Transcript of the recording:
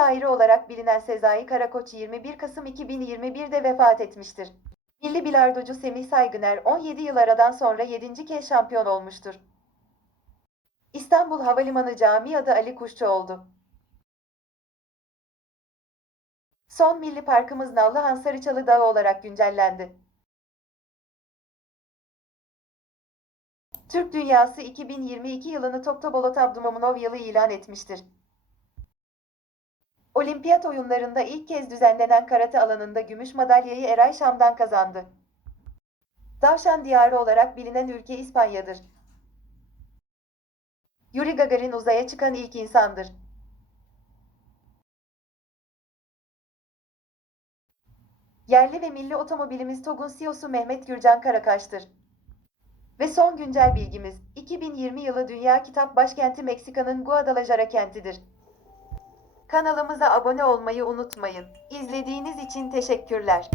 şairi olarak bilinen Sezai Karakoç 21 Kasım 2021'de vefat etmiştir. Milli bilardocu Semih Saygıner 17 yıl aradan sonra 7. kez şampiyon olmuştur. İstanbul Havalimanı Camii adı Ali Kuşçu oldu. Son milli parkımız Nallıhan Sarıçalı Dağı olarak güncellendi. Türk dünyası 2022 yılını Toktobolot Abdumamunov yılı ilan etmiştir. Olimpiyat oyunlarında ilk kez düzenlenen karate alanında gümüş madalyayı Eray Şam'dan kazandı. Tavşan diyarı olarak bilinen ülke İspanya'dır. Yuri Gagarin uzaya çıkan ilk insandır. Yerli ve milli otomobilimiz TOG'un CEO'su Mehmet Gürcan Karakaş'tır. Ve son güncel bilgimiz, 2020 yılı Dünya Kitap Başkenti Meksika'nın Guadalajara kentidir. Kanalımıza abone olmayı unutmayın. İzlediğiniz için teşekkürler.